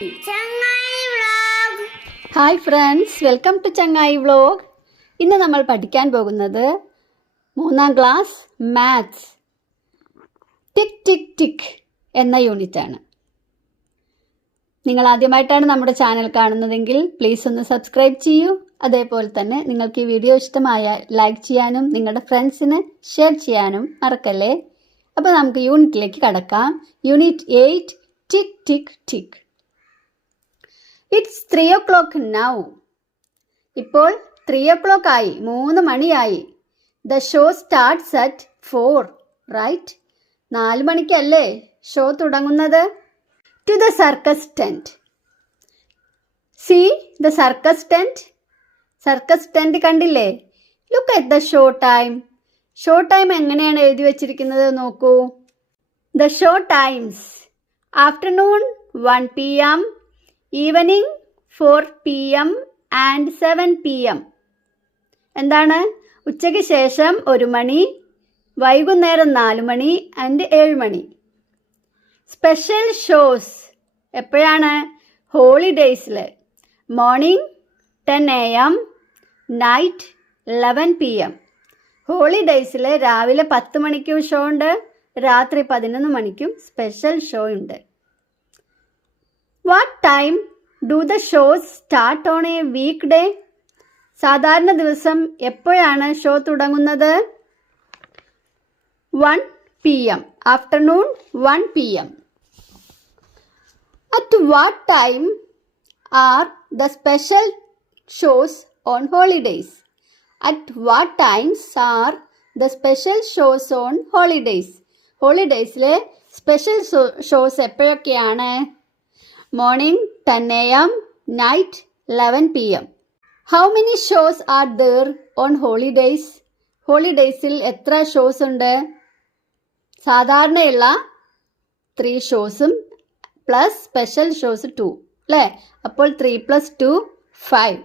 ചങ്ങായി vlog. Hi friends, welcome to Changayi vlog. ഇന്ന് നമ്മൾ പഠിക്കാൻ പോകുന്നത് 3ാം ക്ലാസ് മാത്സ് ടിക് ടിക് ടിക് എന്ന യൂണിറ്റാണ്. നിങ്ങൾ ആദ്യമായിട്ടാണ് നമ്മുടെ ചാനൽ കാണുന്നതെങ്കിൽ പ്ലീസ് ഒന്ന് സബ്സ്ക്രൈബ് ചെയ്യൂ. അതേപോലെ തന്നെ നിങ്ങൾക്ക് ഈ വീഡിയോ ഇഷ്ടമായാൽ ലൈക്ക് ചെയ്യാനും നിങ്ങളുടെ ഫ്രണ്ട്സിന് ഷെയർ ചെയ്യാനും മറക്കല്ലേ. അപ്പോൾ നമുക്ക് യൂണിറ്റിലേക്ക് കടക്കാം. Unit 8 tick tick tick. It's 3 o'clock now. ഇപ്പോൾ 3 o'clock ആയി, 3 മണിയായി. The show starts at 4, right? 4 മണിക്കല്ലേ ഷോ തുടങ്ങുന്നത്? To the circus tent. See the circus tent. Circus tent കണ്ടില്ലേ? Look at the show time. Show time എങ്ങനെയാണ് എഴുതി വച്ചിരിക്കുന്നത് നോക്കൂ. The show times: afternoon 1 PM, evening 4 PM and 7 PM. എന്താണ്? ഉച്ചയ്ക്ക് ശേഷം 1 മണി, വൈകുന്നേരം 4 മണി ആൻഡ് 7 മണി. സ്പെഷ്യൽ ഷോസ് എപ്പോഴാണ്? ഹോളിഡേയ്സിൽ. Morning 10 AM, night 11 PM. ഹോളിഡേയ്സിൽ രാവിലെ 10 മണിക്കും ഷോ ഉണ്ട്, രാത്രി 11 മണിക്കും സ്പെഷ്യൽ ഷോ ഉണ്ട്. What time do the shows start on a weekday? സാധാരണ ദിവസം എപ്പോഴാണ് ഷോ തുടങ്ങുന്നത്? 1 PM, afternoon 1 PM. At what time are the special shows on holidays? At what times are the special shows on holidays? ഹോളിഡേയ്സിലെ special shows എപ്പോഴൊക്കെയാണ്? Morning 10 AM, night 11 PM. How many shows are there on holidays? ഹോളിഡേയ്സിൽ എത്ര shows ഉണ്ട്? സാധാരണയുള്ള 3 ഷോസും plus special shows 2, അല്ലേ? അപ്പോൾ 3 + 2 5.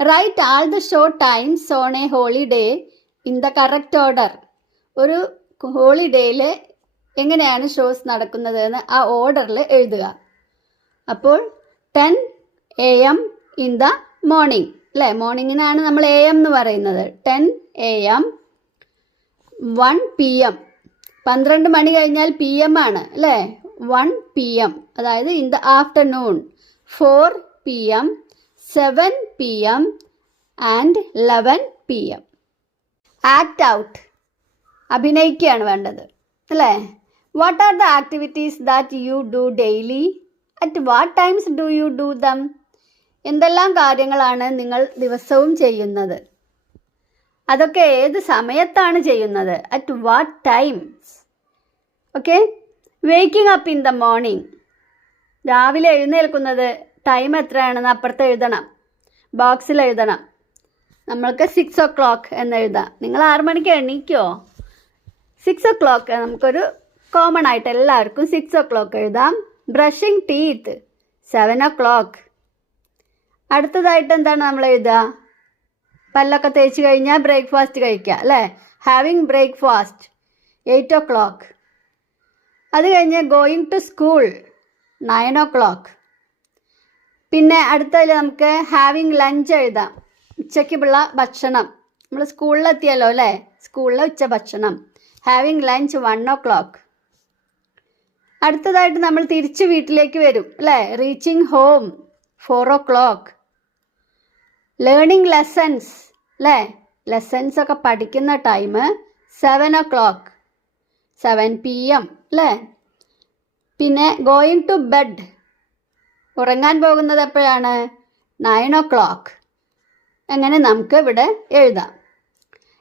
Write all the show times on a holiday in the correct order. ഒരു ഹോളിഡേയിൽ എങ്ങനെയാണ് ഷോസ് നടക്കുന്നത് എന്ന് ആ ഓർഡറിൽ എഴുതുക. അപ്പോൾ 10 AM ഇൻ ദ മോർണിംഗ്, അല്ലേ? മോർണിംഗിനാണ് നമ്മൾ AM എന്ന് പറയുന്നത്. 10 AM, 1 PM. 12 മണി കഴിഞ്ഞാൽ PM ആണ്, അല്ലേ? 1 PM, അതായത് in the afternoon. 4 PM, 7 PM and 11 PM. Act out, അഭിനയിക്കുകയാണ് വേണ്ടത്, അല്ലേ? What are the activities that you do daily? At what times do you do them? എന്തെല്ലാം കാര്യങ്ങളാണ് നിങ്ങൾ ദിവസവും ചെയ്യുന്നത്? അതൊക്കെ ഏത് സമയത്താണ് ചെയ്യുന്നത്? At what times. Okay. Waking up in the morning. രാവിലെ എഴുന്നേൽക്കുന്നത് ടൈം എത്രയാണെന്ന് അപ്പുറത്ത് എഴുതണം, ബോക്സിൽ എഴുതണം. നമ്മൾക്ക് 6 o'clock എന്ന് എഴുതാം. നിങ്ങൾ 6 മണിക്ക് എണീക്കുമോ? 6 o'clock നമുക്കൊരു കോമൺ ആയിട്ട് എല്ലാവർക്കും 6 o'clock എഴുതാം. Brushing teeth 7 o'clock. അടുത്തതായിട്ട് എന്താണ് നമ്മൾ എഴുതുക? പല്ലൊക്കെ തേച്ച് കഴിഞ്ഞാൽ ബ്രേക്ക്ഫാസ്റ്റ് കഴിക്കുക, അല്ലേ? Having breakfast 8 o'clock. അത് കഴിഞ്ഞ് ഗോയിങ് ടു സ്കൂൾ 9 o'clock. പിന്നെ അടുത്തതിൽ നമുക്ക് ഹാവിങ് ലഞ്ച് എഴുതാം. ഉച്ചയ്ക്കുള്ള ഭക്ഷണം. നമ്മൾ സ്കൂളിലെത്തിയല്ലോ, അല്ലേ? സ്കൂളിലെ ഉച്ച ഭക്ഷണം. Having lunch 1 o'clock. അടുത്തതായിട്ട് നമ്മൾ തിരിച്ച് വീട്ടിലേക്ക് വരും, അല്ലേ? Reaching home 4 o'clock. Learning lessons, അല്ലേ? ലെസൺസ് ഒക്കെ പഠിക്കുന്ന ടൈം 7 o'clock, 7 PM, അല്ലേ? പിന്നെ ഗോയിങ് ടു ബെഡ്, ഉറങ്ങാൻ പോകുന്നത് എപ്പോഴാണ്? 9 o'clock. അങ്ങനെ നമുക്ക് ഇവിടെ എഴുതാം.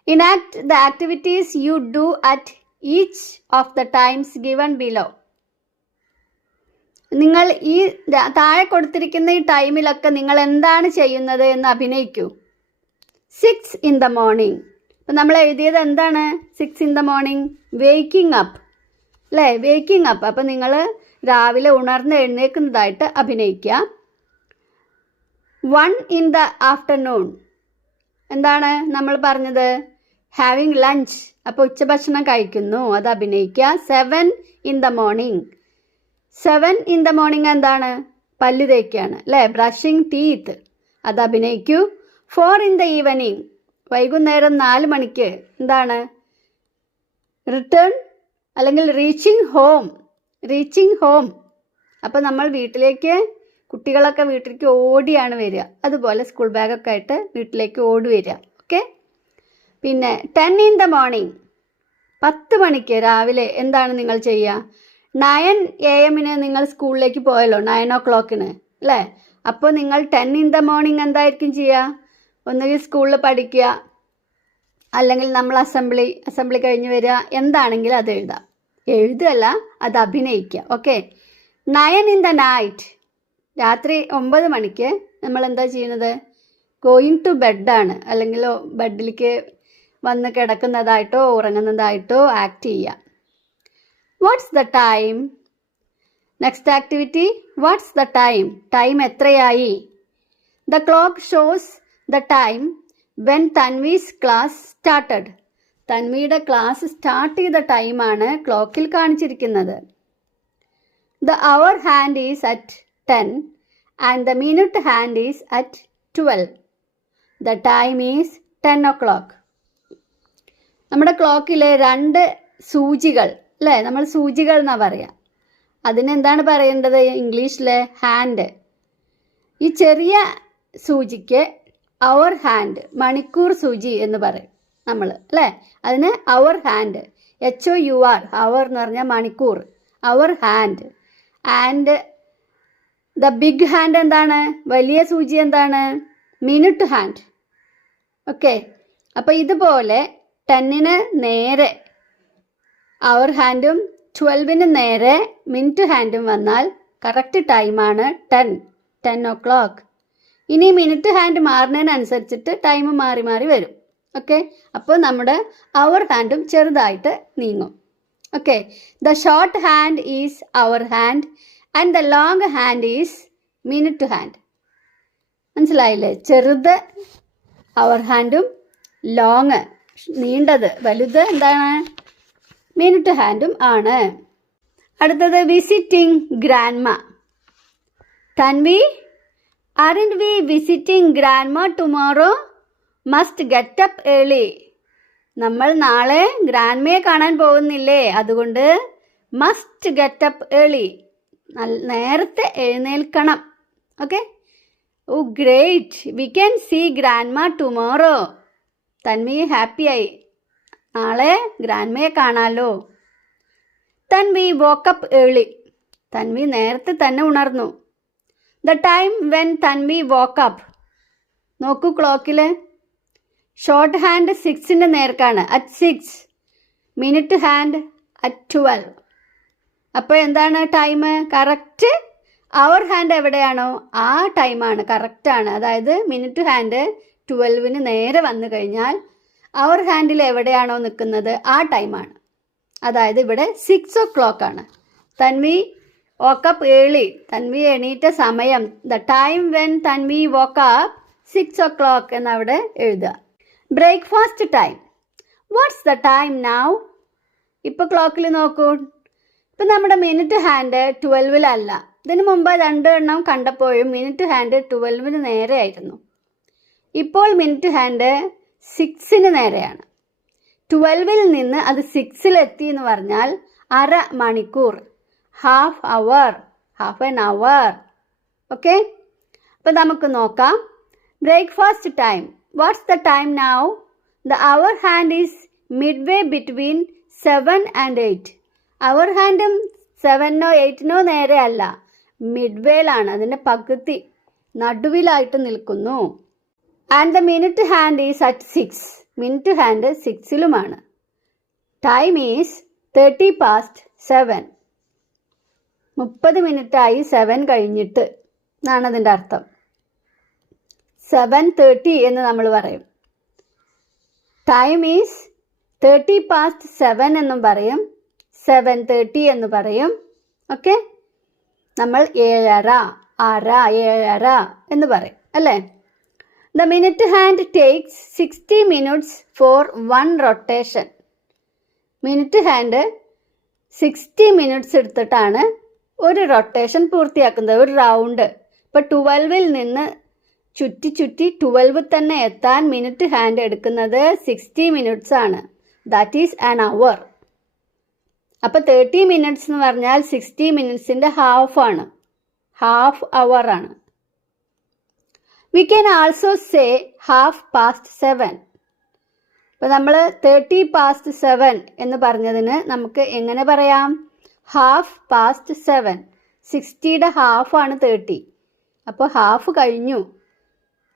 Enact the activities you do at each of the times given below. നിങ്ങൾ ഈ താഴെ കൊടുത്തിരിക്കുന്ന ഈ ടൈമിലൊക്കെ നിങ്ങൾ എന്താണ് ചെയ്യുന്നത് എന്ന് അഭിനയിക്കൂ. 6 in the morning. അപ്പം നമ്മൾ എഴുതിയത് എന്താണ്? 6 in the morning. Waking up, അല്ലേ? Waking up. അപ്പം നിങ്ങൾ രാവിലെ ഉണർന്ന് എഴുന്നേൽക്കുന്നതായിട്ട് അഭിനയിക്കുക. 1 in the afternoon. എന്താണ് നമ്മൾ പറഞ്ഞത്? Having lunch. അപ്പോൾ ഉച്ചഭക്ഷണം കഴിക്കുന്നു, അത് അഭിനയിക്കുക. 7 in the morning. 7 in the morning എന്താണ്? പല്ല് തേക്കുകയാണ് അല്ലേ? Brushing teeth. അത് അഭിനയിക്കൂ. 4 in the evening വൈകുന്നേരം 4 മണിക്ക് എന്താണ്? റിട്ടേൺ അല്ലെങ്കിൽ റീച്ചിങ് ഹോം. അപ്പോൾ നമ്മൾ കുട്ടികളൊക്കെ വീട്ടിലേക്ക് ഓടിയാണ് വരിക. അതുപോലെ സ്കൂൾ ബാഗൊക്കെ ആയിട്ട് വീട്ടിലേക്ക് ഓടി വരിക. ഓക്കെ. പിന്നെ 10 in the morning 10 മണിക്ക് രാവിലെ എന്താണ് നിങ്ങൾ ചെയ്യുക? 9 AM നിങ്ങൾ സ്കൂളിലേക്ക് പോയല്ലോ, 9 o'clock അല്ലേ? അപ്പോൾ നിങ്ങൾ 10 in the morning എന്തായിരിക്കും ചെയ്യുക? ഒന്നുകിൽ സ്കൂളിൽ പഠിക്കുക, അല്ലെങ്കിൽ നമ്മൾ അസംബ്ലി കഴിഞ്ഞ് വരിക, എന്താണെങ്കിലും അത് എഴുതുകയല്ല, അത് അഭിനയിക്കുക. ഓക്കെ. 9 in the night രാത്രി 9 മണിക്ക് നമ്മൾ എന്താ ചെയ്യുന്നത്? ഗോയിങ് ടു ബെഡാണ്, അല്ലെങ്കിൽ ബെഡിലേക്ക് വന്ന് കിടക്കുന്നതായിട്ടോ ഉറങ്ങുന്നതായിട്ടോ ആക്ട് ചെയ്യുക. What's the time? Next activity, what's the time? Time എത്രയായി? The clock shows the time when Tanvi's class started. തൻവിയുടെ ക്ലാസ് സ്റ്റാർട്ട് ചെയ്ത ടൈമാണ് ക്ലോക്കിൽ കാണിച്ചിരിക്കുന്നത്. The hour hand is at 10 and the minute hand is at 12. The time is 10 o'clock. നമ്മുടെ ക്ലോക്കിൽ 2 സൂചികൾ അല്ലേ? നമ്മൾ സൂചികൾ എന്നാണ് പറയുക. അതിനെന്താണ് പറയേണ്ടത് ഇംഗ്ലീഷിൽ? ഹാൻഡ്. ഈ ചെറിയ സൂചിക്ക് അവർ ഹാൻഡ്, മണിക്കൂർ സൂചി എന്ന് പറയും നമ്മൾ അല്ലേ? അതിന് അവർ ഹാൻഡ്, HOUR, അവർ എന്ന് പറഞ്ഞാൽ മണിക്കൂർ, hour hand. And the big hand എന്താണ്? വലിയ സൂചി എന്താണ്? Minute hand. ഓക്കെ. അപ്പോൾ ഇതുപോലെ 10 നേരെ അവർ ഹാൻഡും 12 നേരെ മിനിറ്റ് ഹാൻഡും വന്നാൽ കറക്റ്റ് ടൈമാണ് 10 o'clock. ഇനി മിനിറ്റ് ഹാൻഡ് മാറുന്നതിനനുസരിച്ചിട്ട് ടൈം മാറി മാറി വരും. ഓക്കെ. അപ്പോൾ നമ്മുടെ അവർ ഹാൻഡും ചെറുതായിട്ട് നീങ്ങും. Okay. The short hand is hour hand and the long hand is minute hand. മനസ്സിലായില്ലേ? ചെറുത് അവർ ഹാൻഡും ലോങ് നീണ്ടത് വലുത് എന്താണ്? മിനിറ്റ് ഹാൻഡും ആണ്. അടുത്തത് visiting grandma. Tanvi, aren't we visiting grandma tomorrow? Must get up early. നമ്മൾ നാളെ ഗ്രാൻഡ്മയെ കാണാൻ പോകുന്നില്ലേ? അതുകൊണ്ട് മസ്റ്റ് ഗെറ്റ് അപ്പ് ഏർലി, നേരത്തെ എഴുന്നേൽക്കണം. Okay. Oh great, we can see grandma tomorrow. Tanvi ഹാപ്പിയായി, നാളെ ഗ്രാൻഡ്മയെ കാണാമല്ലോ. Tanvi woke up early. തൻവി നേരത്തെ തന്നെ ഉണർന്നു. The time when Tanvi woke up. നോക്കൂ ക്ലോക്കിൽ. ഷോർട്ട് ഹാൻഡ് 6 നേർക്കാണ്, അറ്റ് 6. Minute hand at 12. അപ്പോൾ എന്താണ് ടൈം? കറക്റ്റ് അവർ ഹാൻഡ് എവിടെയാണോ ആ ടൈമാണ്, കറക്റ്റാണ്. അതായത് മിനിറ്റ് ഹാൻഡ് 12 നേരെ വന്നു കഴിഞ്ഞാൽ അവർ ഹാൻഡിൽ എവിടെയാണോ നിൽക്കുന്നത് ആ ടൈമാണ്. അതായത് ഇവിടെ 6 o'clock ആണ്. തൻവി വോക്കപ്പ് ഏർലി, തൻവി എണീറ്റ സമയം. The time when Tanvi woke up 6 o'clock എന്നവിടെ എഴുതുക. Breakfast time. What's the time now? ഇപ്പോൾ ക്ലോക്കിൽ നോക്കൂ. ഇപ്പം നമ്മുടെ മിനിറ്റ് ഹാൻഡ് 12 ഇതിനു മുമ്പ് 2 എണ്ണം കണ്ടപ്പോഴും മിനിറ്റ് ഹാൻഡ് 12 നേരെ ആയിരുന്നു. ഇപ്പോൾ മിനിറ്റ് ഹാൻഡ് 6 നേരെയാണ്. 12 നിന്ന് അത് 6 എന്ന് പറഞ്ഞാൽ അര മണിക്കൂർ, ഹാഫ് ആൻ അവർ. ഓക്കെ. അപ്പം നമുക്ക് നോക്കാം. Breakfast time. What's the time now? The hour hand is midway between 7 and 8. Hour ഹാൻഡും 7 or 8 നേരെ അല്ല, മിഡ്വേയിലാണ്, അതിൻ്റെ പകുതി നടുവിലായിട്ട് നിൽക്കുന്നു. And the minute hand is at 6. Minute hand 6 time is 30 past 7. 30 മിനിറ്റായി 7 കഴിഞ്ഞിട്ട് എന്നാണ് അതിൻ്റെ അർത്ഥം. 7:30 എന്ന് നമ്മൾ പറയും. ടൈം ഈസ് 30 past 7 എന്നും പറയും, 7:30 എന്ന് പറയും. ഓക്കെ. നമ്മൾ 7:30 എന്ന് പറയും അല്ലേ? The minute hand takes 60 minutes for 1 rotation. Minute hand 60 minutes എടുത്തിട്ടാണ് ഒരു റൊട്ടേഷൻ പൂർത്തിയാക്കുന്നത്, ഒരു റൗണ്ട്. ഇപ്പോൾ 12-ൽ നിന്ന് ചുറ്റി 12 തന്നെ എത്താൻ മിനിറ്റ് ഹാൻഡ് എടുക്കുന്നത് 60 മിനിറ്റ്സ് ആണ്. That is an hour. അപ്പോൾ 30 മിനിറ്റ്സ് എന്ന് പറഞ്ഞാൽ 60 മിനിറ്റ്സിൻ്റെ ഹാഫ് അവർ ആണ്. V can also say 7:30. അപ്പോൾ നമ്മൾ 7:30 എന്ന് പറഞ്ഞതിന് നമുക്ക് എങ്ങനെ പറയാം? 7:30. 60യുടെ ഹാഫാണ് 30. അപ്പോൾ ഹാഫ് കഴിഞ്ഞു.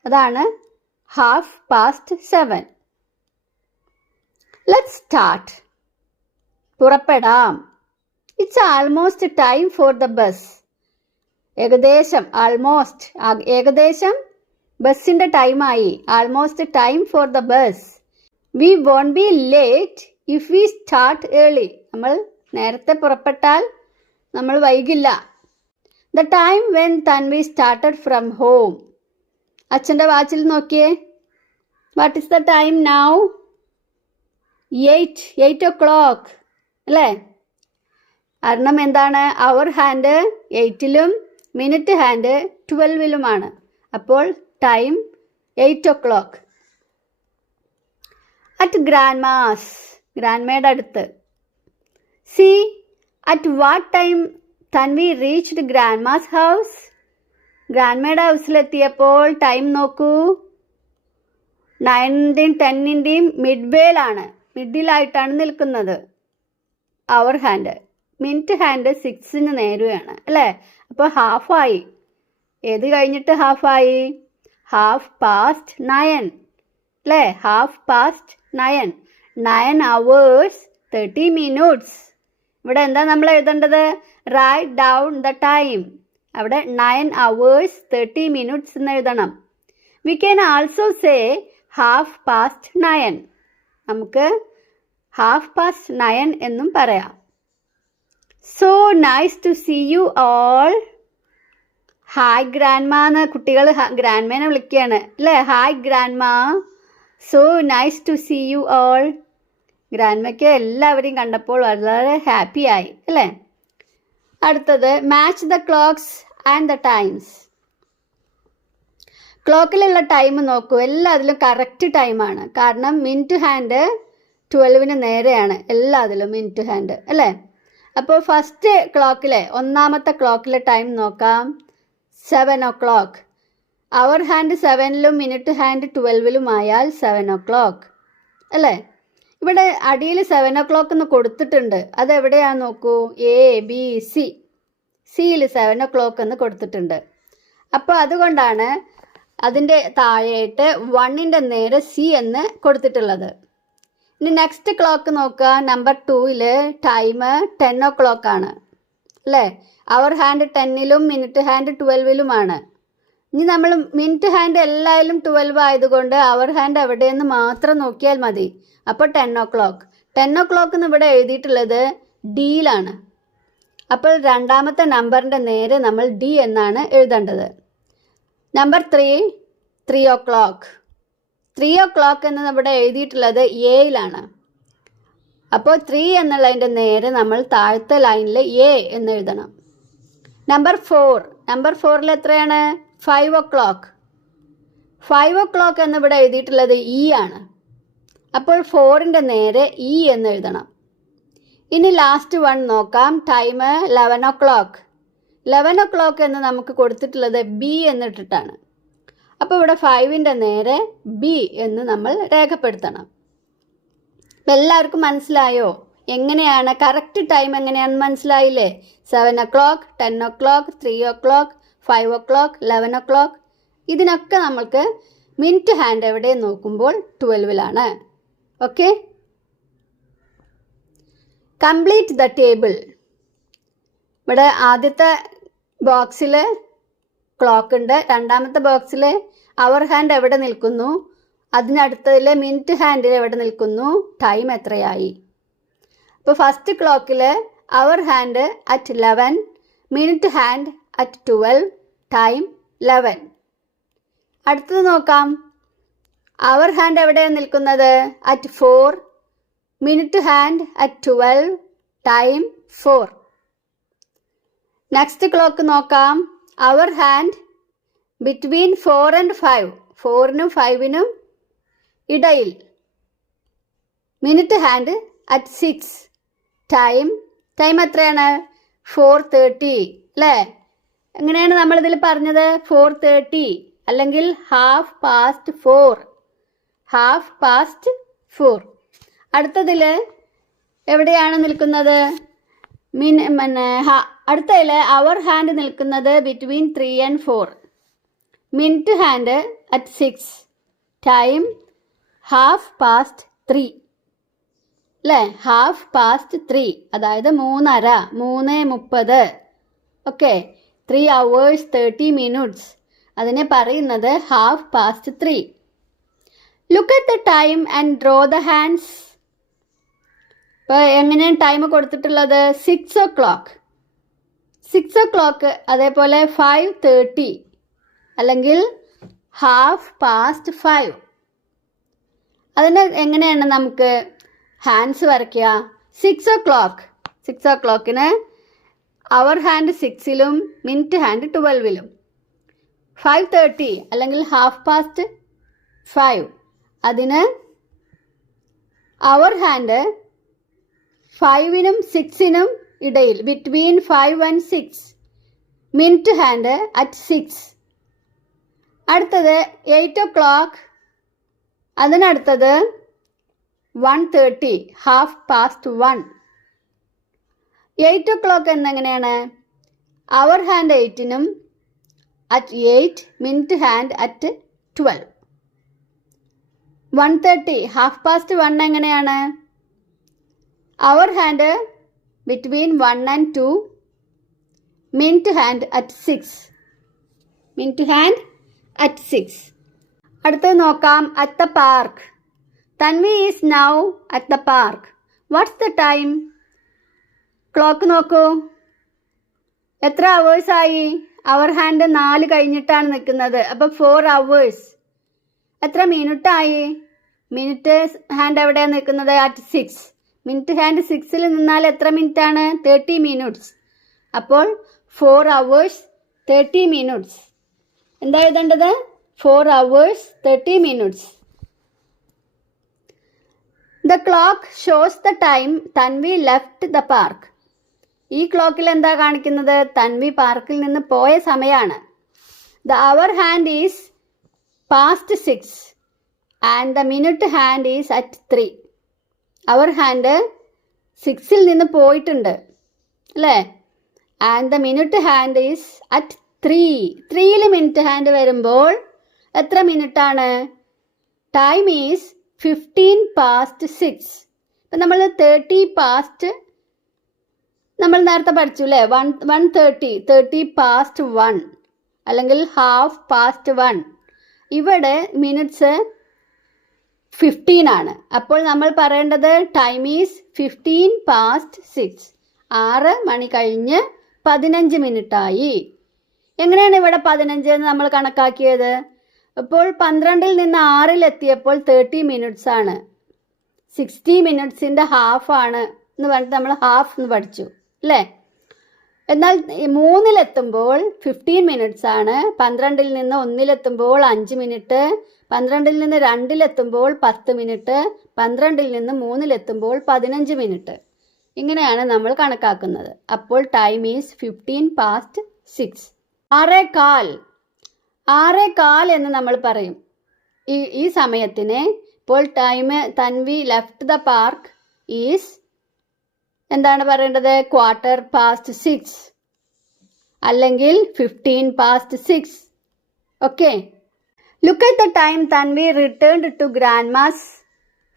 അതാണ് 7:30. Let's start. പുറപ്പെടാം. It's almost time for the bus. ഏകദേശം ബസ്സിൻ്റെ ടൈമായി. Almost time for the bus. We won't be late if we start early. നമ്മൾ നേരത്തെ പുറപ്പെട്ടാൽ നമ്മൾ വൈകില്ല. The time when Tanvi started from home. അച്ഛൻ്റെ വാച്ചിൽ നോക്കിയേ. What is the time now? 8 o'clock അല്ലേ? കാരണം എന്താണ്? അവർ ഹാൻഡ് 8-ലും മിനിറ്റ് ഹാൻഡ് 12-ലുമാണ്. അപ്പോൾ ടൈം 8 o'clock. അറ്റ് ഗ്രാൻഡ്മയുടെ അടുത്ത്. See at what time Tanvi reached grandma's house. ഗ്രാൻഡ്മയുടെ ഹൗസിലെത്തിയപ്പോൾ ടൈം നോക്കൂ. 9-ൻ്റെയും 10-ൻ്റെയും മിഡിലായിട്ടാണ് നിൽക്കുന്നത് അവർ ഹാൻഡ്. മിനിറ്റ് ഹാൻഡ് 6-ന് നേരെയാണ് അല്ലേ? അപ്പോൾ ഹാഫായി. ഏത് കഴിഞ്ഞിട്ട് ഹാഫായി? 9:30 അല്ലേ? 9:30. 9 hours 30 minutes. ഇവിടെ എന്താ നമ്മൾ എഴുതേണ്ടത്? Right down the time. അവിടെ 9 hours 30 minutes എന്ന് എഴുതണം. We can also say 9:30. നമുക്ക് 9:30 എന്നും പറയാം. So nice to see you all. Hi grandma എന്ന് കുട്ടികൾ ഗ്രാൻഡ്മേനെ വിളിക്കുകയാണ് അല്ലേ? Hi grandma. So nice to see you all. ഗ്രാൻഡ്മയ്ക്ക് എല്ലാവരെയും കണ്ടപ്പോൾ വളരെ ഹാപ്പിയായി അല്ലേ? അടുത്തത് match the clocks and the times. ക്ലോക്കിലുള്ള ടൈം നോക്കൂ. എല്ലാത്തിലും കറക്റ്റ് ടൈമാണ്. കാരണം മിനിറ്റ് ഹാൻഡ് 12-ന് നേരെയാണ് എല്ലാത്തിലും മിനിറ്റ് ഹാൻഡ് അല്ലേ? അപ്പോൾ ഫസ്റ്റ് ഒന്നാമത്തെ ക്ലോക്കിലെ ടൈം നോക്കാം. 7 o'clock. അവർ ഹാൻഡ് 7-ലും മിനിറ്റ് ഹാൻഡ് 12-ലും ആയാൽ 7 o'clock അല്ലേ? ഇവിടെ അടിയിൽ 7 o'clock എന്ന് കൊടുത്തിട്ടുണ്ട്. അതെവിടെയാണ് നോക്കൂ. ABC. സിയിൽ 7 o'clock എന്ന് കൊടുത്തിട്ടുണ്ട്. അപ്പോൾ അതുകൊണ്ടാണ് അതിൻ്റെ താഴെയായിട്ട് 1-ൻ്റെ നേരെ സി എന്ന് കൊടുത്തിട്ടുള്ളത്. ഇനി നെക്സ്റ്റ് ക്ലോക്ക് നോക്കുക. നമ്പർ 2-ൽ ടൈം 10 o'clock ആണ് അല്ലേ? അവർ ഹാൻഡ് 10-ലും മിനിറ്റ് ഹാൻഡ് 12-ലുമാണ്. ഇനി നമ്മൾ മിനിറ്റ് ഹാൻഡ് എല്ലാവരും 12 ആയതുകൊണ്ട് അവർ ഹാൻഡ് എവിടെയെന്ന് മാത്രം നോക്കിയാൽ മതി. അപ്പോൾ 10 o'clock. 10 o'clock എന്ന് ഇവിടെ എഴുതിയിട്ടുള്ളത് ഡിയിലാണ്. അപ്പോൾ രണ്ടാമത്തെ നമ്പറിൻ്റെ നേരെ നമ്മൾ ഡി എന്നാണ് എഴുതേണ്ടത്. Number 3 o'clock. 3 o'clock എന്ന് ഇവിടെ എഴുതിയിട്ടുള്ളത് എയിലാണ്. അപ്പോൾ 3 എന്നുള്ളതിൻ്റെ നേരെ നമ്മൾ താഴത്തെ ലൈനിൽ എ എന്ന് എഴുതണം. നമ്പർ 4-ൽ എത്രയാണ്? 5 o'clock. 5 o'clock എന്നിവിടെ എഴുതിയിട്ടുള്ളത് ഇ ആണ്. അപ്പോൾ 4-ൻ്റെ നേരെ ഇ എന്ന് എഴുതണം. ഇനി ലാസ്റ്റ് വൺ നോക്കാം. Time 11 o'clock. 11 o'clock എന്ന് നമുക്ക് കൊടുത്തിട്ടുള്ളത് ബി എന്നിട്ടിട്ടാണ്. അപ്പോൾ ഇവിടെ 5-ൻ്റെ നേരെ ബി എന്ന് നമ്മൾ രേഖപ്പെടുത്തണം. അപ്പം എല്ലാവർക്കും മനസ്സിലായോ? എങ്ങനെയാണ് കറക്റ്റ് ടൈം എങ്ങനെയാണെന്ന് മനസ്സിലായില്ലേ? 7 o'clock, 10 o'clock, 3 o'clock, 5 o'clock, 11 o'clock. ഇതിനൊക്കെ നമുക്ക് മിനിറ്റ് ഹാൻഡ് എവിടെ നോക്കുമ്പോൾ 12-ലാണ്. Okay, complete the table. ഇവിടെ ആദ്യത്തെ ബോക്സിൽ ക്ലോക്ക് ഉണ്ട്. രണ്ടാമത്തെ ബോക്സിൽ അവർ ഹാൻഡ് എവിടെ നിൽക്കുന്നു, അതിനടുത്തതിൽ മിനിറ്റ് ഹാൻഡിൽ എവിടെ നിൽക്കുന്നു, ടൈം എത്രയായി. അപ്പോൾ ഫസ്റ്റ് ക്ലോക്കിൽ hour hand at 11, minute hand at 12, time 11. അടുത്തത് നോക്കാം. അവർ ഹാൻഡ് എവിടെയാണ് നിൽക്കുന്നത്? At 4, minute hand at 12, time 4. Next clock നോക്കാം. Hour hand between 4 and 5. 4നും 5നും ഇടയിൽ. Minute hand at 6. ടൈം എത്രയാണ്? 4:30 അല്ലേ? എങ്ങനെയാണ് നമ്മളിതിൽ പറഞ്ഞത്? 4:30 അല്ലെങ്കിൽ 4:30. 4:30. അടുത്തതിൽ എവിടെയാണ് നിൽക്കുന്നത്? അടുത്തതിൽ അവർ ഹാൻഡ് നിൽക്കുന്നത് between 3 and 4. Minute hand at 6. Time 3:30 അല്ലേ? 3:30 അതായത് 3:30, 3:30. Okay, 3 hours 30 minutes. അതിനെ പറയുന്നത് 3:30. Look at the time and draw the hands. ഇപ്പോൾ എങ്ങനെയാണ് ടൈം കൊടുത്തിട്ടുള്ളത്? 6 o'clock. 6 o'clock. അതേപോലെ 5:30 അല്ലെങ്കിൽ 5:30. അതിന് എങ്ങനെയാണ് നമുക്ക് ഹാൻഡ്സ് വരയ്ക്കുക? 6 o'clock. 6 o'clockന് അവർ ഹാൻഡ് 6ലും മിനിറ്റ് ഹാൻഡ് 12ലും. 5:30 അല്ലെങ്കിൽ 5:30. അതിന് അവർ ഹാൻഡ് 5നും 6നും ഇടയിൽ, between 5 and 6. Minute hand at 6. അടുത്തത് 8 o'clock. അതിനടുത്തത് 1:30, 1:30. 8 o'clock എന്നെങ്ങനെയാണ്? അവർ ഹാൻഡ് 8നും അറ്റ് 8, മിനിറ്റ് ഹാൻഡ് അറ്റ് 12. 1:30, 1:30 എങ്ങനെയാണ്? Hour hand between 1 and 2, minute hand at 6. Minute hand at 6. അടുത്തത് നോക്കാം. At the park. Tanvi is now at the park. Watts the time? Clock നോക്കൂ. എത്ര അവേഴ്സായി? അവർ hand 4 കഴിഞ്ഞിട്ടാണ് നിൽക്കുന്നത്. അപ്പോൾ 4 hours. എത്ര മിനിറ്റായി? മിനിറ്റ് ഹാൻഡ് എവിടെയാണ് നിൽക്കുന്നത്? അറ്റ് 6. മിനിറ്റ് ഹാൻഡ് 6ൽ നിന്നാൽ എത്ര മിനിറ്റാണ്? 30 minutes. അപ്പോൾ 4 hours 30 minutes. എന്താ എഴുതേണ്ടത്? 4 hours 30 minutes. The clock shows the time Tanvi left the park. ഈ ക്ലോക്കിൽ എന്താ കാണിക്കുന്നത്? തൻവി പാർക്കിൽ നിന്ന് പോയ സമയമാണ്. The hour hand is past 6 and the minute hand is at 3. Hour hand 6ൽ നിന്ന് പോയിട്ടുണ്ട് അല്ലേ? And the minute hand is at 3. 3ൽ മിനിറ്റ് ഹാൻഡ് വരുമ്പോൾ എത്ര മിനിറ്റാണ്? Time is 15 past 6. ഇപ്പം നമ്മൾ 30 past നമ്മൾ നേരത്തെ പഠിച്ചു അല്ലേ? 30 past 1 അല്ലെങ്കിൽ 1:30. ഇവിടെ മിനിറ്റ്സ് 15 ആണ്. അപ്പോൾ നമ്മൾ പറയേണ്ടത് ടൈം ഈസ് 15 past 6. 6 മണി കഴിഞ്ഞ് 15 മിനിറ്റായി. എങ്ങനെയാണ് ഇവിടെ 15 എന്ന് നമ്മൾ കണക്കാക്കിയത്? അപ്പോൾ 12ൽ നിന്ന് 6ൽ എത്തിയപ്പോൾ 30 minutes ആണ്. 60 minutesന്റെ ഹാഫ് ആണ് എന്ന് പറഞ്ഞിട്ട് നമ്മൾ ഹാഫ് എന്ന് പഠിച്ചു അല്ലേ? എന്നാൽ 3ലെത്തുമ്പോൾ 15 minutes ആണ്. 12ൽ നിന്ന് 1ലെത്തുമ്പോൾ 5 മിനിറ്റ്, 12ൽ നിന്ന് 2ലെത്തുമ്പോൾ 10 മിനിറ്റ്, 12ൽ നിന്ന് 3ലെത്തുമ്പോൾ 15 മിനിറ്റ്. ഇങ്ങനെയാണ് നമ്മൾ കണക്കാക്കുന്നത്. അപ്പോൾ ടൈം ഈസ് 15 past 6. 6:15 എന്ന് നമ്മൾ പറയും ഈ സമയത്തിന്. ഇപ്പോൾ time Tanvi left the park is എന്താണ് പറയേണ്ടത്? 6:15 അല്ലെങ്കിൽ 15 past 6. Okay, look at the time Tanvi returned to grandma's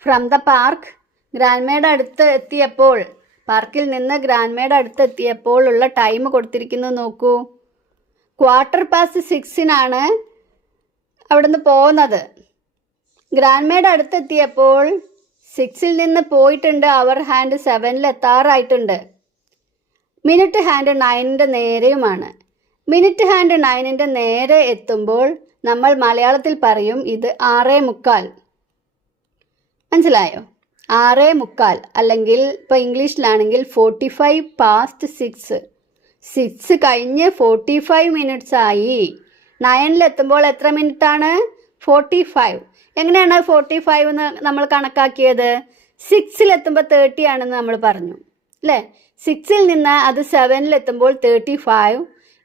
from the park. ഗ്രാൻഡ്മയുടെ അടുത്ത് എത്തിയപ്പോൾ, പാർക്കിൽ നിന്ന് ഗ്രാൻഡ്മയുടെ അടുത്ത് എത്തിയപ്പോൾ ഉള്ള ടൈം കൊടുത്തിരിക്കുന്നത് നോക്കൂ. 6:15 അവിടുന്ന് പോകുന്നത്. ഗ്രാൻഡ്മയുടെ അടുത്തെത്തിയപ്പോൾ 6ൽ നിന്ന് പോയിട്ടുണ്ട്. അവർ ഹാൻഡ് 7ൽ എത്താറായിട്ടുണ്ട്. മിനിറ്റ് ഹാൻഡ് 9ന്റെ നേരെയുമാണ്. മിനിറ്റ് ഹാൻഡ് 9ന്റെ നേരെ എത്തുമ്പോൾ നമ്മൾ മലയാളത്തിൽ പറയും ഇത് 6:45. മനസ്സിലായോ? 6:45 അല്ലെങ്കിൽ ഇപ്പോൾ ഇംഗ്ലീഷിലാണെങ്കിൽ 45 past 6. 6 കഴിഞ്ഞ് 45 മിനിറ്റ്സ് ആയി. 9-ലെത്തുമ്പോൾ എത്ര മിനിറ്റാണ്? 45. എങ്ങനെയാണ് 45 എന്ന് നമ്മൾ കണക്കാക്കിയത്? 6-ലെത്തുമ്പോൾ 30 ആണെന്ന് നമ്മൾ പറഞ്ഞു അല്ലേ? 6-ൽ നിന്ന് അത് 7-ലെത്തുമ്പോൾ 35,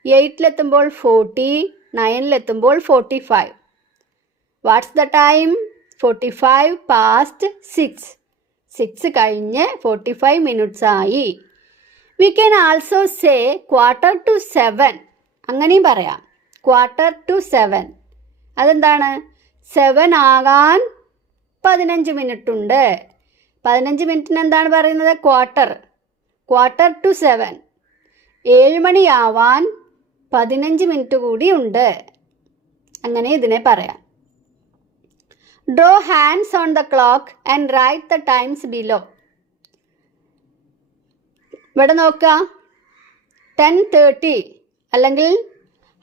8-ലെത്തുമ്പോൾ 40, 9-ലെത്തുമ്പോൾ 45. Watts the time? 45 past 6. 6 കഴിഞ്ഞ് 45 മിനിറ്റ്സ് ആയി. V can also say 6:45. അങ്ങനെയും പറയാം. 6:45. അതെന്താണ്? 7 ആകാൻ 15 മിനിറ്റ് ഉണ്ട്. 15 മിനിറ്റിന് എന്താണ് പറയുന്നത്? ക്വാർട്ടർ. 6:45. 7 മണിയാവാൻ 15 മിനിറ്റ് കൂടി ഉണ്ട്. അങ്ങനെ ഇതിനെ പറയാം. Draw hands on the clock and write the times below. ഇവിടെ നോക്കുക. 10:30 അല്ലെങ്കിൽ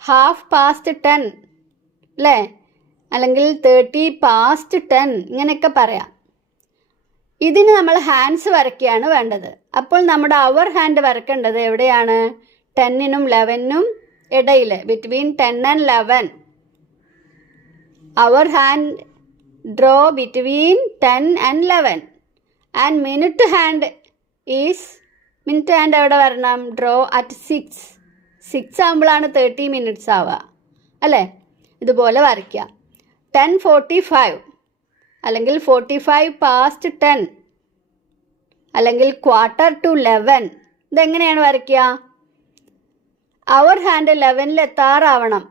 10:30 അല്ലേ? അല്ലെങ്കിൽ 30 past 10 ഇങ്ങനെയൊക്കെ പറയാം. ഇതിന് നമ്മൾ ഹാൻഡ്സ് വരയ്ക്കുകയാണ് വേണ്ടത്. അപ്പോൾ നമ്മുടെ അവർ ഹാൻഡ് വരക്കേണ്ടത് എവിടെയാണ്? 10-നും 11-നും ഇടയിൽ, between 10 and 11. Hour hand draw between 10 and 11. And minute hand എവിടെ വരണം? Draw at 6. 6 ആകുമ്പോഴാണ് 30 മിനിറ്റ്സ് ആവുക അല്ലേ? ഇതുപോലെ വരയ്ക്കുക. 10:45 അല്ലെങ്കിൽ 45 past 10 അല്ലെങ്കിൽ 11:15. ഇതെങ്ങനെയാണ് വരയ്ക്കുക? അവർ ഹാൻഡ് 11-ൽ എത്താറാവണം.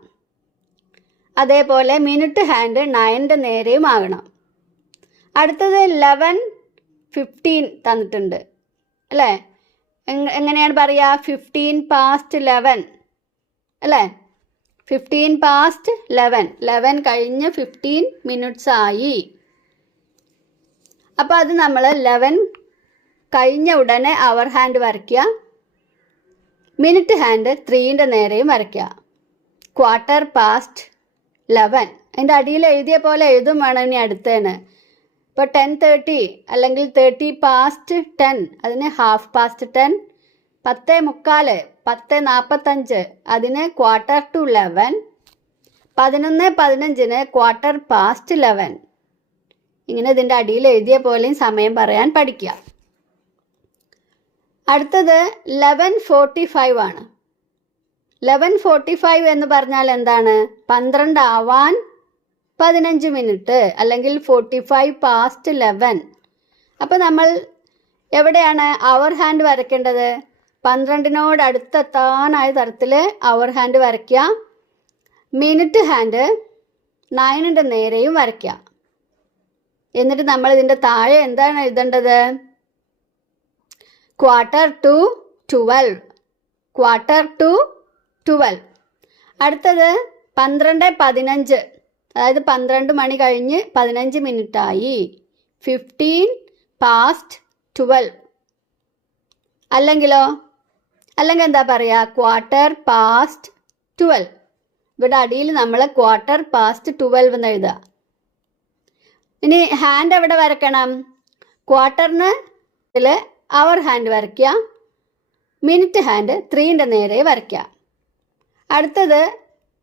അതേപോലെ മിനിറ്റ് ഹാൻഡ് 9-ന്റെ നേരെയും ആകണം. അടുത്തത് 11:15 തന്നിട്ടുണ്ട് അല്ലേ? എങ്ങനെയാണ് പറയുക? 15 past 11 അല്ലേ? 15 past 11. 11 കഴിഞ്ഞ് 15 മിനിറ്റ്സ് ആയി. അപ്പോൾ അത് നമ്മൾ 11 കഴിഞ്ഞ ഉടനെ അവർ ഹാൻഡ് വരയ്ക്കുക. മിനിറ്റ് ഹാൻഡ് 3-ന്റെ നേരെയും വരയ്ക്കുക. 11:15. അതിൻ്റെ അടിയിൽ എഴുതിയ പോലെ എഴുതും വേണം ഇനി അടുത്തേന്. ഇപ്പോൾ 10:30 അല്ലെങ്കിൽ 30 past 10, അതിന് 10:30. 10:45, 10:45 അതിന് 11:15. 11:15 quarter past 11. ഇങ്ങനെ ഇതിൻ്റെ അടിയിൽ എഴുതിയ പോലെയും സമയം പറയാൻ പഠിക്കുക. അടുത്തത് 11:45 ആണ്. 11:45 എന്ന് പറഞ്ഞാൽ എന്താണ്? 12 ആവാൻ 15 മിനിറ്റ് അല്ലെങ്കിൽ 45 past 11. അപ്പോൾ നമ്മൾ എവിടെയാണ് അവർ ഹാൻഡ് വരയ്ക്കേണ്ടത്? 12-നോട് അടുത്തെത്താനായ തരത്തിൽ അവർ ഹാൻഡ് വരയ്ക്കുക. മിനിറ്റ് ഹാൻഡ് 9-ന്റെ നേരെയും വരയ്ക്കുക. എന്നിട്ട് നമ്മൾ ഇതിൻ്റെ താഴെ എന്താണ് എഴുതേണ്ടത്? quarter to 12. അടുത്തത് 12:15. അതായത് 12 മണി കഴിഞ്ഞ് 15 മിനിറ്റായി. 15 past 12. അല്ലെങ്കിൽ എന്താ പറയുക? quarter past 12. ഇവിടെ അടിയിൽ നമ്മൾ quarter past 12 എന്ന് എഴുതുക. ഇനി ഹാൻഡ് എവിടെ വരക്കണം? ക്വാർട്ടറിന് അവർ ഹാൻഡ് വരയ്ക്കുക. മിനിറ്റ് ഹാൻഡ് 3-ന്റെ നേരെ വരയ്ക്കുക. അടുത്തത്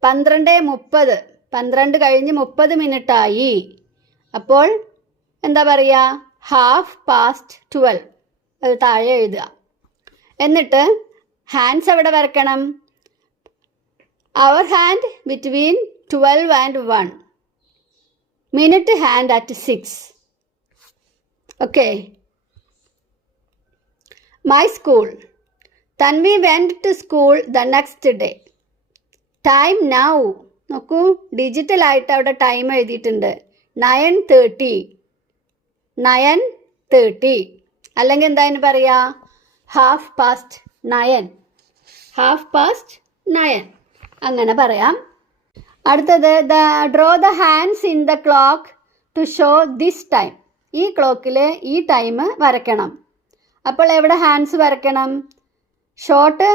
12:30. 12 കഴിഞ്ഞ് 30 മിനിറ്റായി. അപ്പോൾ എന്താ പറയുക? 12:30. അത് താഴെ എഴുതുക. എന്നിട്ട് ഹാൻഡ്സ് എവിടെ വരക്കണം? Hour hand between 12 and 1. Minute hand at 6. Okay. My school. Tanvi went to school the next day. Time now. നോക്കൂ, ഡിജിറ്റലായിട്ട് അവിടെ ടൈം എഴുതിയിട്ടുണ്ട്. 9:30. അല്ലെങ്കിൽ എന്തായാലും പറയുക? 9:30. 9:30 അങ്ങനെ പറയാം. അടുത്തത് draw the hands in the clock to show this time. ഈ ക്ലോക്കിൽ ഈ ടൈം വരയ്ക്കണം. അപ്പോൾ എവിടെ ഹാൻഡ്സ് വരയ്ക്കണം? ഷോർട്ട്,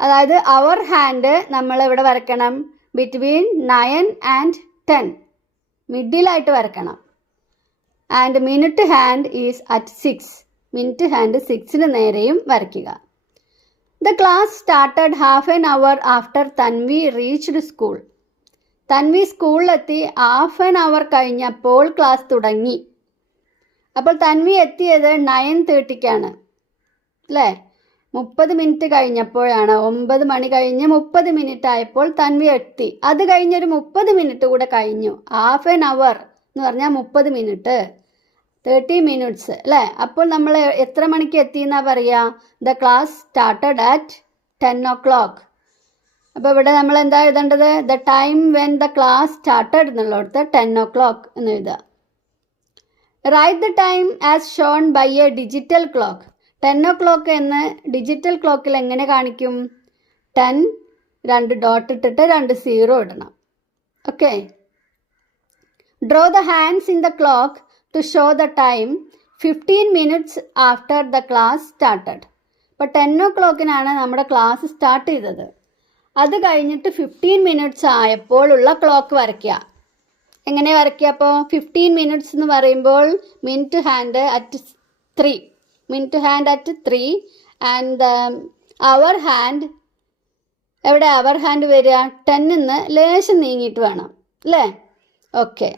അതായത് അവർ ഹാൻഡ് നമ്മൾ എവിടെ വരയ്ക്കണം? Between 9 and 10. മിഡിലായിട്ട് വരക്കണം. And minute hand is at 6. Minute hand 6-ന് നേരെയും വരയ്ക്കുക. The class started half an hour after Tanvi reached school. Tanvi സ്കൂളിലെത്തി ഹാഫ് ആൻ അവർ കഴിഞ്ഞപ്പോൾ ക്ലാസ് തുടങ്ങി. അപ്പോൾ തൻവി എത്തിയത് 9:30 അല്ലേ? 30 മിനിറ്റ് കഴിഞ്ഞപ്പോഴാണ്. 9 മണി കഴിഞ്ഞ് 30 മിനിറ്റ് ആയപ്പോൾ തൻവി എത്തി. അത് കഴിഞ്ഞൊരു 30 മിനിറ്റ് കൂടെ കഴിഞ്ഞു. ഹാഫ് ആൻ അവർ എന്ന് പറഞ്ഞാൽ 30 മിനിറ്റ്, 30 മിനിറ്റ്സ് അല്ലേ? അപ്പോൾ നമ്മൾ എത്ര മണിക്ക് എത്തി എന്നാ പറയുക? The class started at 10 o'clock. അപ്പോൾ ഇവിടെ നമ്മൾ എന്താ എഴുതേണ്ടത്? The time when the class started എന്നുള്ളടത്ത് 10 o'clock എന്ന് എഴുതുക. Write the time as shown by a digital clock. 10 o'clock എന്ന് ഡിജിറ്റൽ ക്ലോക്കിൽ എങ്ങനെ കാണിക്കും? 10 2 ഡോട്ട് ഇട്ടിട്ട് 2 0 ഇടണം. Okay. Draw the hands in the clock to show the time 15 minutes after the class started. അപ്പോൾ 10 o'clockനാണ് നമ്മുടെ ക്ലാസ് സ്റ്റാർട്ട് ചെയ്തത്. അത് കഴിഞ്ഞിട്ട് 15 മിനിറ്റ്സ് ആയപ്പോഴുള്ള ക്ലോക്ക് വരയ്ക്കുക. എങ്ങനെ വരയ്ക്കുക? അപ്പോൾ 15 മിനിറ്റ്സ് എന്ന് പറയുമ്പോൾ minute hand at 3, minute hand at 3 and hour hand എവിടെ? അവർ ഹാൻഡ് വരിക 10 ലേശം നീങ്ങിയിട്ട് വേണം അല്ലേ? Okay.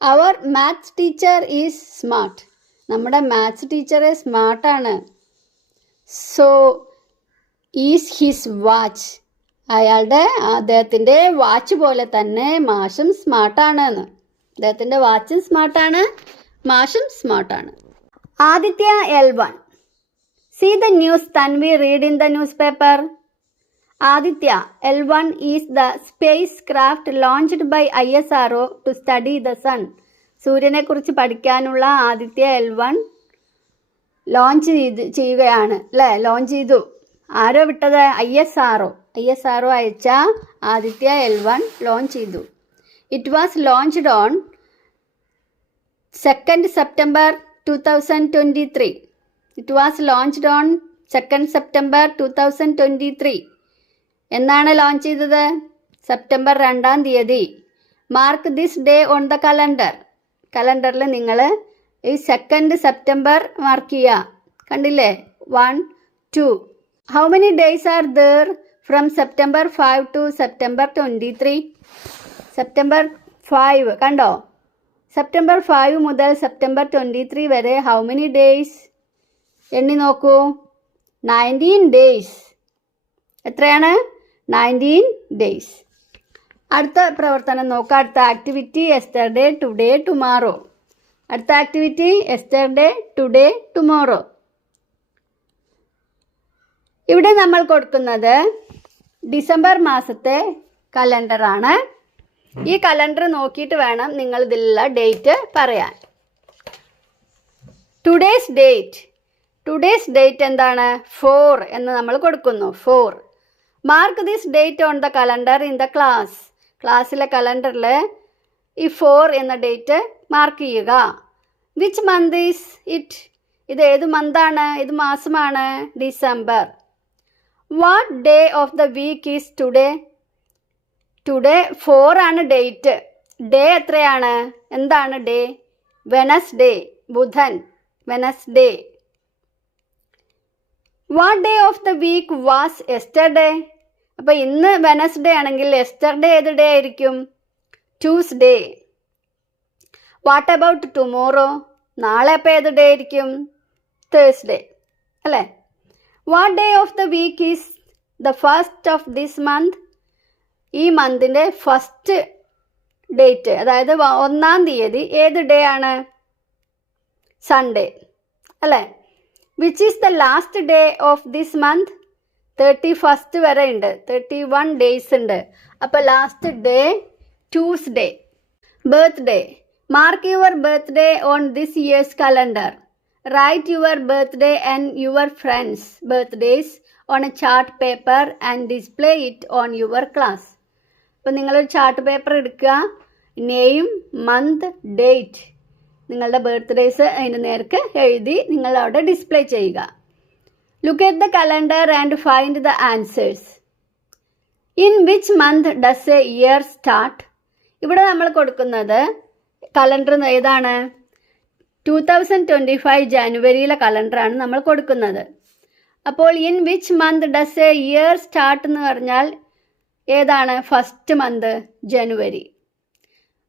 Our maths teacher is smart. നമ്മുടെ മാത്സ് ടീച്ചറെ സ്മാർട്ടാണ്. So is his watch. അദ്ദേഹത്തിൻ്റെ വാച്ച് പോലെ തന്നെ മാഷും സ്മാർട്ടാണ് എന്ന്. അദ്ദേഹത്തിൻ്റെ വാച്ചും സ്മാർട്ടാണ്, മാഷും സ്മാർട്ടാണ്. Aditya L1. See the news Tanvi read in the newspaper. Aditya L1 is the spacecraft launched by ISRO to study the sun. സൂര്യനെ കുറിച്ച് പഠിക്കാനുള്ള ആദിത്യ L1 ലോഞ്ച് ചെയ്യുകയാണ് അല്ലേ? ലോഞ്ച് ചെയ്തു. ആരോ വിട്ടത്? ISRO അയച്ച ആദിത്യ L1 ലോഞ്ച് ചെയ്തു. It was launched on 2nd September 2023. It was launched on 2nd September 2023. എന്നാണ് ലോഞ്ച് ചെയ്തത്? സെപ്റ്റംബർ 2-ാം തീയതി. Mark this day on the calendar. കലണ്ടറിൽ നിങ്ങൾ ഈ 2nd September മാർക്ക് ചെയ്യുക. കണ്ടില്ലേ? 1, 2. How many days are there from September 5 to September 23? September 5 കണ്ടോ? September 5 മുതൽ September 23 വരെ how many days? എണ്ണി നോക്കൂ. 19 days. എത്രയാണ്? 19 days. അടുത്ത പ്രവർത്തനം നോക്കാം. അടുത്ത ആക്ടിവിറ്റി യെസ്റ്റർഡേ, ടുഡേ, ടുമാറോ. അടുത്ത ആക്ടിവിറ്റി യെസ്റ്റർഡേ, ടുഡേ, ടുമോറോ. ഇവിടെ നമ്മൾ കൊടുക്കുന്നത് ഡിസംബർ മാസത്തെ കലണ്ടറാണ്. ഈ കലണ്ടർ നോക്കിയിട്ട് വേണം നിങ്ങൾ ഇതിലുള്ള ഡേറ്റ് പറയാൻ. ടുഡേസ് ഡേറ്റ് എന്താണ്? 4 എന്ന് നമ്മൾ കൊടുക്കുന്നു. 4. Mark this date on the calendar in the class. ക്ലാസ്സിലെ കലണ്ടറിൽ ഈ 4 എന്ന ഡേറ്റ് മാർക്ക് ചെയ്യുക. Which month is it? ഇത് ഏത് മന്താണ്? ഇത് മാസമാണ്. December. What day of the week is today? Today 4 ആണ് ഡേറ്റ്. ഡേ എത്രയാണ്? എന്താണ് ഡേ? വെനസ്ഡേ, ബുധൻ, Wednesday. What day of the week was yesterday? അപ്പോൾ ഇന്ന് വെനസ്ഡേ ആണെങ്കിൽ യെസ്റ്റർഡേ ഏത് ഡേ ആയിരിക്കും? ട്യൂസ്ഡേ. What about tomorrow? നാളെ അപ്പോൾ ഏത് ഡേ ആയിരിക്കും? തേഴ്സ്ഡേ അല്ലേ? What day of the week is the first of this month? ഈ മന്തിൻ്റെ ഫസ്റ്റ് ഡേറ്റ്, അതായത് 1-ാം തീയതി ഏത് ഡേ ആണ്? സൺഡേ അല്ലേ? Which is the last day of this month? 31st വരെ ഉണ്ട്. 31 ഡേയ്സ് ഉണ്ട്. അപ്പോൾ last day Tuesday. Birthday. Mark your birthday on this years calendar. Write your birthday and your friends' birthdays on a chart paper and display it on your class. അപ്പോൾ നിങ്ങളൊരു chart paper എടുക്കുക. Name, month, date, നിങ്ങളുടെ birthdays അതിന് നേർക്ക് എഴുതി നിങ്ങൾ അവിടെ display ചെയ്യുക. Look at the calendar and find the answers. In which month does a year start? ഇവിടെ നമ്മൾ കൊടുക്കുന്നത് കലണ്ടർ ഏതാണ്? 2025 ജനുവരിയിലെ കലണ്ടറാണ് നമ്മൾ കൊടുക്കുന്നത്. അപ്പോൾ in which month does a year start എന്ന് പറഞ്ഞാൽ ഏതാണ്? First month January.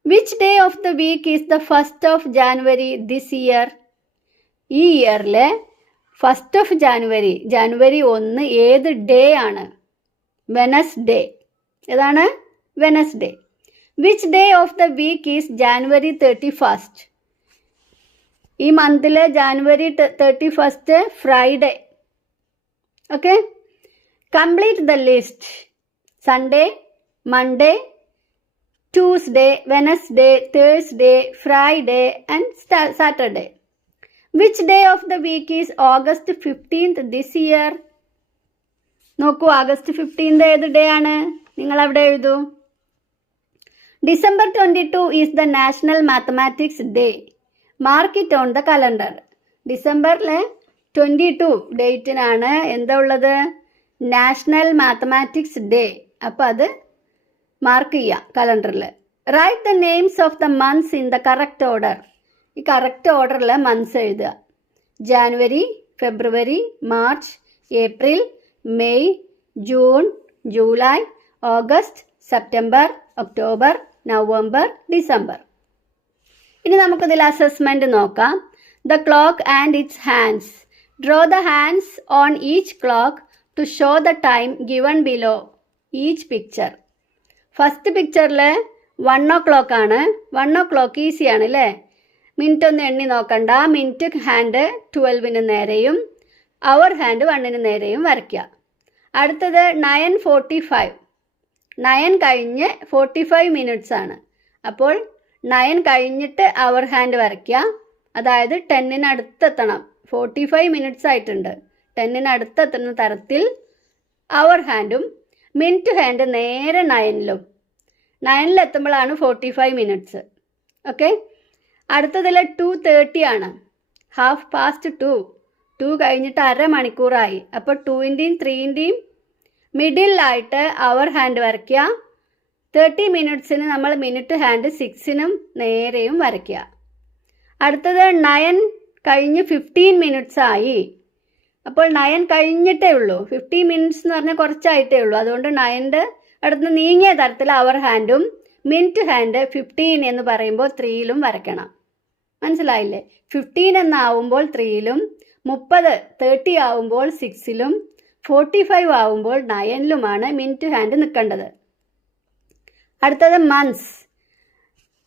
Which day of the week is the first of January this year? ഈ ഇയറിലെ ഫസ്റ്റ് ഓഫ് ജാനുവരി, ജനുവരി 1 ഏത് ഡേ ആണ്? വെനസ്ഡേ. ഏതാണ്? Wednesday. Which day of the week is January 31st? ഈ മന്തിലെ January 31st Friday. Okay, complete the list. Sunday, Monday, Tuesday, Wednesday, Thursday, Friday and Saturday. Which day of the week is August 15th this year? നോക്കൂ, August 15th ഏത് day ആണ്? നിങ്ങൾ അവിടെ എഴുതൂ. December 22 is the national mathematics day. Mark it on the calendar. ഡിസംബറിലെ 22 ഡേറ്റിനാണ് എന്താ ഉള്ളത്? National mathematics day. അപ്പോൾ അത് മാർക്ക് ചെയ്യാം കലണ്ടറിൽ. Write the names of the months in the correct order. ഈ കറക്റ്റ് ഓർഡറിൽ മന്ത്സ് എഴുതുക. January, February, March, April, May, June, July, August, September, October, November, December. ഇനി നമുക്കിതിൽ അസസ്മെൻറ്റ് നോക്കാം. The clock and its hands. Draw the hands on each clock to show the time given below each picture. First പിക്ചറിൽ 1 o'clock ആണ്. 1 o'clock ഈസിയാണ് അല്ലേ? Minute ഒന്നും എണ്ണി നോക്കണ്ട. മിനിറ്റ് ഹാൻഡ് 12 നേരെയും അവർ ഹാൻഡ് 1 നേരെയും വരയ്ക്കുക. അടുത്തത് 9:45. 9 കഴിഞ്ഞ് 45 minutes ആണ്. അപ്പോൾ 9 കഴിഞ്ഞിട്ട് അവർ ഹാൻഡ് വരയ്ക്കുക. അതായത് 10 അടുത്തെത്തണം. 45 minutes ആയിട്ടുണ്ട്. 10 അടുത്തെത്തുന്ന തരത്തിൽ അവർ ഹാൻഡും മിനിറ്റ് ഹാൻഡ് നേരെ 9ലും 9ലെത്തുമ്പോഴാണ് 45 minutes. ഓക്കെ, അടുത്തതിൽ 2:30 ആണ്. 2:30. 2 കഴിഞ്ഞിട്ട് അരമണിക്കൂറായി. അപ്പോൾ 2ൻ്റെയും 3ൻ്റെയും മിഡിലായിട്ട് അവർ ഹാൻഡ് വരയ്ക്കുക. 30 minutesന് നമ്മൾ മിനിറ്റ് ഹാൻഡ് 6നും നേരെയും വരയ്ക്കുക. അടുത്തത് 9 കഴിഞ്ഞ് 15 minutes ആയി. അപ്പോൾ 9 കഴിഞ്ഞിട്ടേ ഉള്ളൂ. 15 minutes എന്ന് പറഞ്ഞാൽ കുറച്ചായിട്ടേ ഉള്ളൂ. അതുകൊണ്ട് 9ൻ്റെ അടുത്ത് നീങ്ങിയ തരത്തിൽ അവർ ഹാൻഡും മിനിറ്റ് ഹാൻഡ് 15 എന്ന് പറയുമ്പോൾ 3ലും വരയ്ക്കണം. മനസ്സിലായില്ലേ? 15 എന്നാവുമ്പോൾ 3ലും, 30 ആവുമ്പോൾ 6ലും, 45 ആവുമ്പോൾ 9ലുമാണ് മിനിറ്റ് ഹാൻഡ് നിൽക്കേണ്ടത്. അടുത്തത് months.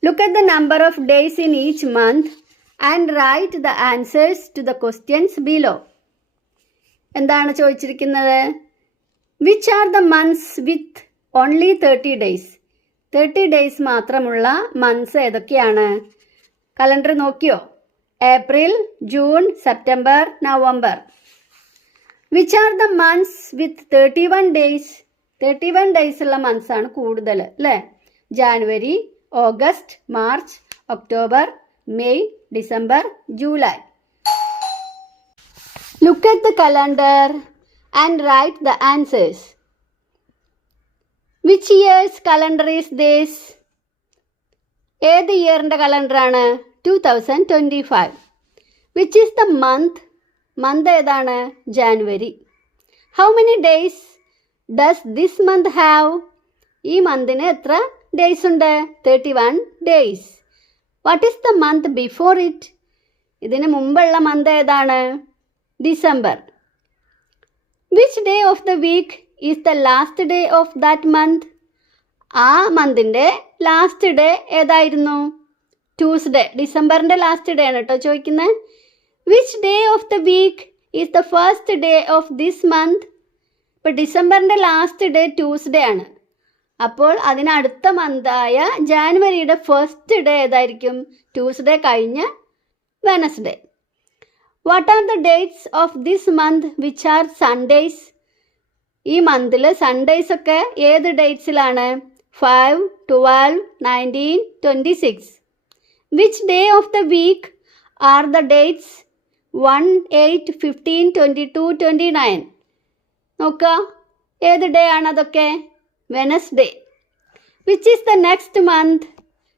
Look at the number of days in each month and write the answers to the questions below. എന്താണ് ചോദിച്ചിരിക്കുന്നത്? Which are the months with only 30 days? 30 days മാത്രമുള്ള മന്ത്സ് ഏതൊക്കെയാണ്? കലണ്ടർ നോക്കിയോ? April, June, September, November. Which are the months with 31 days? 31 days ഉള്ള months ആണ് കൂടുതൽ അല്ലേ? January, August, March, October, May, December, July. Look at the calendar and write the answers. Which year's calendar is this? ഏത് ഇയറിൻ്റെ കലണ്ടറാണ്? 2025. Which is the month? Month ഏതാണ്? January. How many days does this month have? ഈ മന്തിന് എത്ര days ഉണ്ട്? 31 days. What is the month before it? ഇതിന് മുമ്പുള്ള മന്ത് ഏതാണ്? December. Which day of the week is the last day of that month? ആ മന്തിൻ്റെ ലാസ്റ്റ് ഡേ ഏതായിരുന്നു? ട്യൂസ്ഡേ. ഡിസംബറിൻ്റെ ലാസ്റ്റ് ഡേ ആണ് കേട്ടോ ചോദിക്കുന്നത്. Which day of the week is the first day of this month? ഇപ്പോൾ ഡിസംബറിൻ്റെ ലാസ്റ്റ് ഡേ ട്യൂസ്ഡേ ആണ്. അപ്പോൾ അതിനടുത്ത മന്തായ ജാനുവരിയുടെ ഫസ്റ്റ് ഡേ ഏതായിരിക്കും? ട്യൂസ്ഡേ കഴിഞ്ഞ് Wednesday. What are the dates of this month which are Sundays? ഈ മന്തിൽ സൺഡേയ്സ് ഒക്കെ ഏത് ഡേറ്റ്സിലാണ്? 5, 12, 19, 26. Which day of the week are the dates 1, 8, 15, 22, 29? നോക്കുക, ഏത് ഡേ ആണ് അതൊക്കെ? Wednesday. Which is the next month?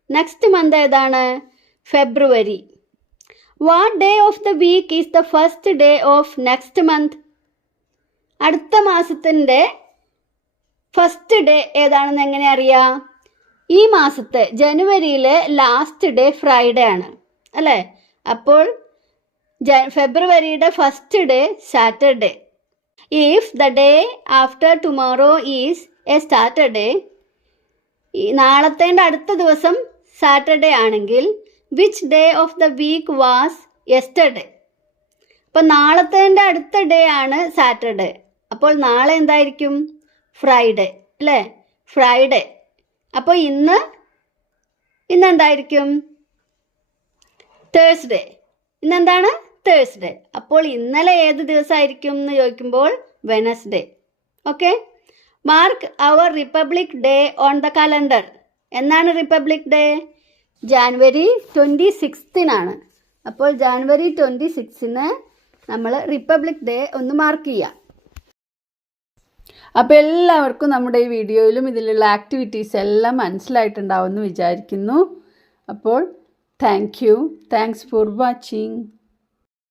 Next month ഏതാണ്? February. What day of the week is the first day of next month? അടുത്ത മാസത്തിൻ്റെ ഫസ്റ്റ് ഡേ ഏതാണെന്ന് എങ്ങനെ അറിയാം? ഈ മാസത്തെ ജനുവരിയിലെ ലാസ്റ്റ് ഡേ ഫ്രൈഡേ ആണ് അല്ലേ? അപ്പോൾ ഫെബ്രുവരിയുടെ first day Saturday. If the day after tomorrow is a Saturday, നാളത്തെ അടുത്ത ദിവസം സാറ്റർഡേ ആണെങ്കിൽ which day of the week was yesterday? അപ്പോൾ നാളത്തെ അടുത്ത ഡേ ആണ് സാറ്റർഡേ. അപ്പോൾ നാളെ എന്തായിരിക്കും? ഫ്രൈഡേ അല്ലേ? ഫ്രൈഡേ. അപ്പോൾ ഇന്ന് എന്തായിരിക്കും? തേഴ്സ്ഡേ. ഇന്നെന്താണ്? തേഴ്സ്ഡേ. അപ്പോൾ ഇന്നലെ ഏത് ദിവസമായിരിക്കും എന്ന് ചോദിക്കുമ്പോൾ Wednesday. Okay. Mark our Republic Day on the calendar. എന്നാണ് റിപ്പബ്ലിക് ഡേ? ജാനുവരി 26 അപ്പോൾ ജാനുവരി 26 നമ്മൾ റിപ്പബ്ലിക് ഡേ ഒന്ന് മാർക്ക് ചെയ്യാം. അപ്പോൾ എല്ലാവർക്കും നമ്മുടെ ഈ വീഡിയോയിലും ഇതിലുള്ള ആക്ടിവിറ്റീസ് എല്ലാം മനസ്സിലായിട്ടുണ്ടാവുമെന്ന് വിചാരിക്കുന്നു. അപ്പോൾ താങ്ക്സ് ഫോർ വാച്ചിങ്.